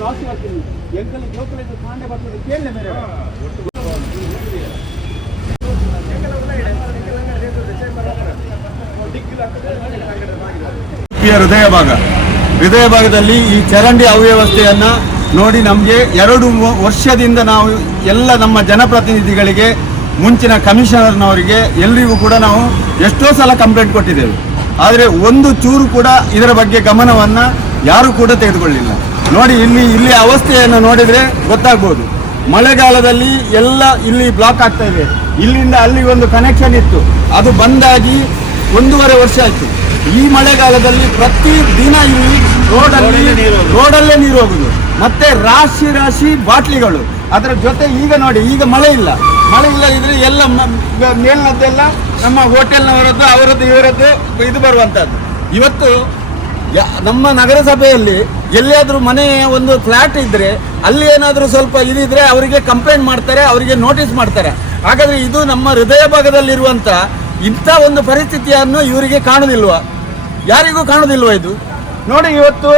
ರಾಶಿ ಹಾಕ್ತೀನಿ ಎಂಕಲ್ ಜೋಕಲಿಂದ ಕಾಂಡೆ ಬರ್ತದೆ ಕೇಳಲೆ ಮೇರೆ ಹೃದಯ ಭಾಗದಲ್ಲಿ ಈ ಚರಂಡಿ ಅವ್ಯವಸ್ಥೆಯನ್ನ ನೋಡಿ ನಮಗೆ 2 ವರ್ಷದಿಂದ ನಾವು ಎಲ್ಲ ನಮ್ಮ ಜನಪ್ರತಿನಿಧಿಗಳಿಗೆ ಮುಂಚಿನ ಕಮಿಷನರ್ನವರಿಗೆ ಎಲ್ಲರಿಗೂ ಕೂಡ ನಾವು ಎಷ್ಟೋ ಸಲ ಕಂಪ್ಲೇಂಟ್ ಕೊಟ್ಟಿದ್ದೇವೆ. ಆದರೆ ಒಂದು ಚೂರು ಕೂಡ ಇದರ ಬಗ್ಗೆ ಗಮನವನ್ನು ಯಾರು ಕೂಡ ತೆಗೆದುಕೊಳ್ಳಿಲ್ಲ. ನೋಡಿ ಇಲ್ಲಿ ಅವಸ್ಥೆಯನ್ನು ನೋಡಿದರೆ ಗೊತ್ತಾಗ್ಬೋದು. ಮಳೆಗಾಲದಲ್ಲಿ ಎಲ್ಲ ಇಲ್ಲಿ ಬ್ಲಾಕ್ ಆಗ್ತಾ ಇದೆ. ಇಲ್ಲಿಂದ ಅಲ್ಲಿಗೆ ಒಂದು ಕನೆಕ್ಷನ್ ಇತ್ತು, ಅದು ಬಂದಾಗಿ 1.5 ವರ್ಷ ಆಯಿತು. ಈ ಮಳೆಗಾಲದಲ್ಲಿ ಪ್ರತಿ ದಿನ ಇಲ್ಲಿ ರೋಡಲ್ಲೇ ನೀರು ಹೋಗುದು, ಮತ್ತೆ ರಾಶಿ ಬಾಟ್ಲಿಗಳು. ಅದರ ಜೊತೆ ಈಗ ನೋಡಿ, ಈಗ ಮಳೆ ಇಲ್ಲದಿದ್ರೆ ಎಲ್ಲ ಮೇಲ್ನದ್ದೆಲ್ಲ ನಮ್ಮ ಹೋಟೆಲ್ನವರದ್ದು ಅವರದ್ದು ಇವರದ್ದು ಇದು ಬರುವಂಥದ್ದು. ಇವತ್ತು ನಮ್ಮ ನಗರಸಭೆಯಲ್ಲಿ ಎಲ್ಲಿಯಾದರೂ ಮನೆ ಒಂದು ಫ್ಲ್ಯಾಟ್ ಇದ್ದರೆ ಅಲ್ಲಿ ಏನಾದರೂ ಸ್ವಲ್ಪ ಇದಿದ್ರೆ ಅವರಿಗೆ ಕಂಪ್ಲೇಂಟ್ ಮಾಡ್ತಾರೆ, ಅವರಿಗೆ ನೋಟಿಸ್ ಮಾಡ್ತಾರೆ. ಹಾಗಾದರೆ ಇದು ನಮ್ಮ ಹೃದಯ ಭಾಗದಲ್ಲಿರುವಂಥ ಇಂಥ ಒಂದು ಪರಿಸ್ಥಿತಿಯನ್ನು ಇವರಿಗೆ ಕಾಣುವುದಿಲ್ವಾ? ಯಾರಿಗೂ ಕಾಣುವುದಿಲ್ವ ಇದು? ನೋಡಿ ಇವತ್ತು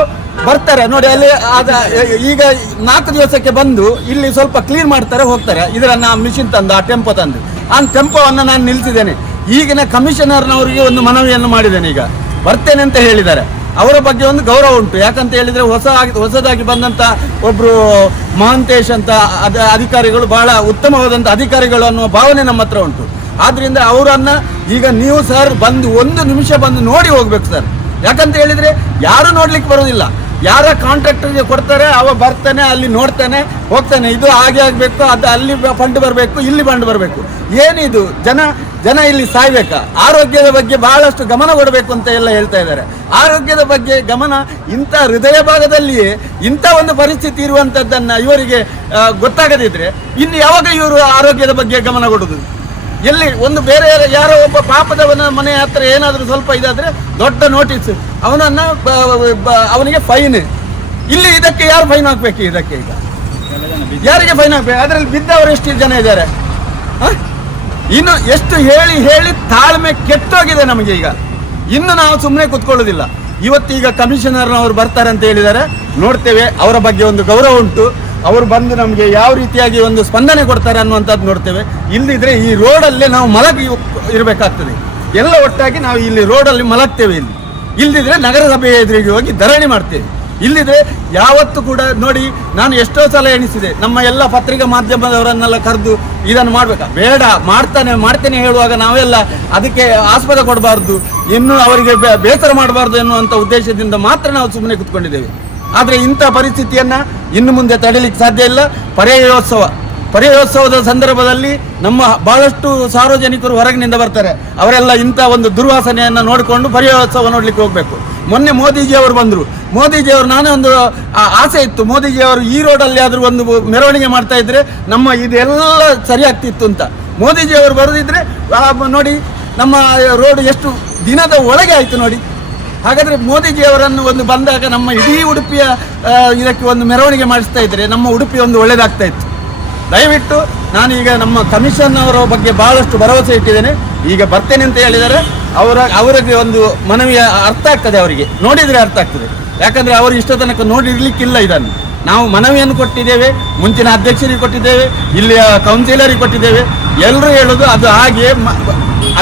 ಬರ್ತಾರೆ ನೋಡಿ, ಅಲ್ಲಿ ಈಗ 4 ದಿವಸಕ್ಕೆ ಬಂದು ಇಲ್ಲಿ ಸ್ವಲ್ಪ ಕ್ಲೀನ್ ಮಾಡ್ತಾರೆ, ಹೋಗ್ತಾರೆ. ಇದರನ್ನ ಮಿಷಿನ್ ತಂದು ಆ ಟೆಂಪೋ ತಂದು ಆ ಟೆಂಪೋವನ್ನು ನಾನು ನಿಲ್ಲಿಸಿದ್ದೇನೆ. ಈಗಿನ ಕಮಿಷನರ್ನವರಿಗೆ ಒಂದು ಮನವಿಯನ್ನು ಮಾಡಿದ್ದೇನೆ. ಈಗ ಬರ್ತೇನೆ ಅಂತ ಹೇಳಿದ್ದಾರೆ. ಅವರ ಬಗ್ಗೆ ಒಂದು ಗೌರವ ಉಂಟು. ಯಾಕಂತ ಹೇಳಿದರೆ ಹೊಸದಾಗಿ ಬಂದಂಥ ಒಬ್ಬರು ಮಹಾಂತೇಶ್ ಅಂತ ಅಧಿಕಾರಿಗಳು ಬಹಳ ಉತ್ತಮವಾದಂಥ ಅಧಿಕಾರಿಗಳು ಅನ್ನುವ ಭಾವನೆ ನಮ್ಮ ಹತ್ರ ಉಂಟು. ಆದ್ದರಿಂದ ಅವರನ್ನು ಈಗ ನೀವು ಸರ್ ಬಂದು 1 ನಿಮಿಷ ಬಂದು ನೋಡಿ ಹೋಗ್ಬೇಕು ಸರ್. ಯಾಕಂತ ಹೇಳಿದರೆ ಯಾರು ನೋಡ್ಲಿಕ್ಕೆ ಬರೋದಿಲ್ಲ. ಯಾರ ಕಾಂಟ್ರಾಕ್ಟರ್ಗೆ ಕೊಡ್ತಾರೆ, ಅವ ಬರ್ತಾನೆ, ಅಲ್ಲಿ ನೋಡ್ತಾನೆ, ಹೋಗ್ತಾನೆ. ಇದು ಹಾಗೆ ಆಗಬೇಕು, ಅದು ಅಲ್ಲಿ ಫಂಡ್ ಬರಬೇಕು, ಇಲ್ಲಿ ಫಂಡ್ ಬರಬೇಕು. ಏನಿದು ಜನ ಇಲ್ಲಿ ಸಾಯ್ಬೇಕಾ? ಆರೋಗ್ಯದ ಬಗ್ಗೆ ಬಹಳಷ್ಟು ಗಮನ ಕೊಡಬೇಕು ಅಂತ ಎಲ್ಲ ಹೇಳ್ತಾ ಇದ್ದಾರೆ. ಆರೋಗ್ಯದ ಬಗ್ಗೆ ಗಮನ ಇಂಥ ಹೃದಯ ಭಾಗದಲ್ಲಿಯೇ ಇಂಥ ಒಂದು ಪರಿಸ್ಥಿತಿ ಇರುವಂಥದ್ದನ್ನು ಇವರಿಗೆ ಗೊತ್ತಾಗದಿದ್ರೆ ಇನ್ನು ಯಾವಾಗ ಇವರು ಆರೋಗ್ಯದ ಬಗ್ಗೆ ಗಮನ ಕೊಡೋದು? ಎಲ್ಲಿ ಒಂದು ಬೇರೆ ಯಾರೋ ಒಬ್ಬ ಪಾಪದವನ ಮನೆ ಹತ್ರ ಏನಾದರೂ ಸ್ವಲ್ಪ ಇದಾದರೆ ದೊಡ್ಡ ನೋಟಿಸ್, ಅವನಿಗೆ ಫೈನ್. ಇಲ್ಲಿ ಇದಕ್ಕೆ ಯಾರು ಫೈನ್ ಹಾಕ್ಬೇಕು? ಇದಕ್ಕೆ ಈಗ ಯಾರಿಗೆ ಫೈನ್ ಹಾಕ್ಬೇಕು? ಅದರಲ್ಲಿ ಬಿದ್ದವರು ಎಷ್ಟು ಜನ ಇದ್ದಾರೆ? ಇನ್ನು ಎಷ್ಟು ಹೇಳಿ ತಾಳ್ಮೆ ಕೆಟ್ಟೋಗಿದೆ ನಮಗೆ. ಈಗ ಇನ್ನು ನಾವು ಸುಮ್ಮನೆ ಕೂತ್ಕೊಳ್ಳೋದಿಲ್ಲ. ಇವತ್ತೀಗ ಕಮಿಷನರ್ನವರು ಬರ್ತಾರೆ ಅಂತ ಹೇಳಿದ್ದಾರೆ, ನೋಡ್ತೇವೆ. ಅವರ ಬಗ್ಗೆ ಒಂದು ಗೌರವ ಉಂಟು. ಅವರು ಬಂದು ನಮಗೆ ಯಾವ ರೀತಿಯಾಗಿ ಒಂದು ಸ್ಪಂದನೆ ಕೊಡ್ತಾರೆ ಅನ್ನುವಂಥದ್ದು ನೋಡ್ತೇವೆ. ಇಲ್ಲದಿದ್ರೆ ಈ ರೋಡಲ್ಲೇ ನಾವು ಮಲಗಿ ಇರಬೇಕಾಗ್ತದೆ. ಎಲ್ಲ ಒಟ್ಟಾಗಿ ನಾವು ಇಲ್ಲಿ ರೋಡಲ್ಲಿ ಮಲಗ್ತೇವೆ. ಇಲ್ಲದಿದ್ರೆ ನಗರಸಭೆಯ ಎದುರಿಗೆ ಹೋಗಿ ಧರಣಿ ಮಾಡ್ತೇವೆ. ಇಲ್ಲಿದ್ರೆ ಯಾವತ್ತೂ ಕೂಡ ನೋಡಿ, ನಾನು ಎಷ್ಟೋ ಸಲ ಎಣಿಸಿದೆ, ನಮ್ಮ ಎಲ್ಲ ಪತ್ರಿಕಾ ಮಾಧ್ಯಮದವರನ್ನೆಲ್ಲ ಕರೆದು ಇದನ್ನು ಮಾಡಬೇಕಾ ಬೇಡ, ಮಾಡ್ತೇನೆ ಹೇಳುವಾಗ ನಾವೆಲ್ಲ ಅದಕ್ಕೆ ಆಸ್ಪದ ಕೊಡಬಾರ್ದು, ಇನ್ನು ಅವರಿಗೆ ಬೇಸರ ಮಾಡಬಾರ್ದು ಎನ್ನುವಂಥ ಉದ್ದೇಶದಿಂದ ಮಾತ್ರ ನಾವು ಸುಮ್ಮನೆ ಕೂತ್ಕೊಂಡಿದ್ದೇವೆ. ಆದರೆ ಇಂಥ ಪರಿಸ್ಥಿತಿಯನ್ನು ಇನ್ನು ಮುಂದೆ ತಡೆಯಲಿಕ್ಕೆ ಸಾಧ್ಯ ಇಲ್ಲ. ಪರ್ಯಾಯೋತ್ಸವದ ಸಂದರ್ಭದಲ್ಲಿ ನಮ್ಮ ಬಹಳಷ್ಟು ಸಾರ್ವಜನಿಕರು ಹೊರಗಿನಿಂದ ಬರ್ತಾರೆ. ಅವರೆಲ್ಲ ಇಂಥ ಒಂದು ದುರ್ವಾಸನೆಯನ್ನು ನೋಡಿಕೊಂಡು ಪರ್ಯಾಯೋತ್ಸವ ನೋಡ್ಲಿಕ್ಕೆ ಹೋಗಬೇಕು. ಮೊನ್ನೆ ಮೋದಿಜಿಯವರು ಬಂದರು. ಮೋದಿಜಿಯವರು ನಾನೇ ಒಂದು ಆಸೆ ಇತ್ತು, ಮೋದಿಜಿಯವರು ಈ ರೋಡಲ್ಲಿ ಆದರೂ ಒಂದು ಮೆರವಣಿಗೆ ಮಾಡ್ತಾ ಇದ್ರೆ ನಮ್ಮ ಇದೆಲ್ಲ ಸರಿ ಆಗ್ತಿತ್ತು ಅಂತ. ಮೋದಿಜಿಯವರು ಬರೋದಿದ್ರೆ ನೋಡಿ ನಮ್ಮ ರೋಡ್ ಎಷ್ಟು ದಿನದ ಒಳಗೆ ಆಯಿತು ನೋಡಿ. ಹಾಗಾದರೆ ಮೋದಿಜಿಯವರನ್ನು ಒಂದು ಬಂದಾಗ ನಮ್ಮ ಇಡೀ ಉಡುಪಿಯ ಇದಕ್ಕೆ ಒಂದು ಮೆರವಣಿಗೆ ಮಾಡಿಸ್ತಾ ಇದ್ದರೆ ನಮ್ಮ ಉಡುಪಿ ಒಂದು ಒಳ್ಳೆಯದಾಗ್ತಾ ಇತ್ತು. ದಯವಿಟ್ಟು ನಾನೀಗ ನಮ್ಮ ಕಮಿಷನ್ನವರ ಬಗ್ಗೆ ಬಹಳಷ್ಟು ಭರವಸೆ ಇಟ್ಟಿದ್ದೇನೆ. ಈಗ ಬರ್ತೇನೆ ಅಂತ ಹೇಳಿದರೆ ಅವರಿಗೆ ಒಂದು ಮನವಿಯ ಅರ್ಥ ಆಗ್ತದೆ, ಅವರಿಗೆ ನೋಡಿದರೆ ಅರ್ಥ ಆಗ್ತದೆ. ಯಾಕಂದರೆ ಅವರು ಇಷ್ಟ ತನಕ ನೋಡಿರ್ಲಿಕ್ಕಿಲ್ಲ. ಇದನ್ನು ನಾವು ಮನವಿಯನ್ನು ಕೊಟ್ಟಿದ್ದೇವೆ, ಮುಂಚಿನ ಅಧ್ಯಕ್ಷರಿಗೆ ಕೊಟ್ಟಿದ್ದೇವೆ, ಇಲ್ಲಿಯ ಕೌನ್ಸಿಲರಿಗೆ ಕೊಟ್ಟಿದ್ದೇವೆ. ಎಲ್ಲರೂ ಹೇಳೋದು ಅದು ಹಾಗೆ.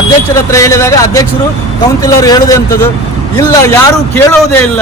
ಅಧ್ಯಕ್ಷರ ಹತ್ರ ಹೇಳಿದಾಗ ಅಧ್ಯಕ್ಷರು ಕೌನ್ಸಿಲರ್ ಹೇಳೋದೇ ಅಂಥದ್ದು ಇಲ್ಲ, ಯಾರೂ ಕೇಳೋದೇ ಇಲ್ಲ.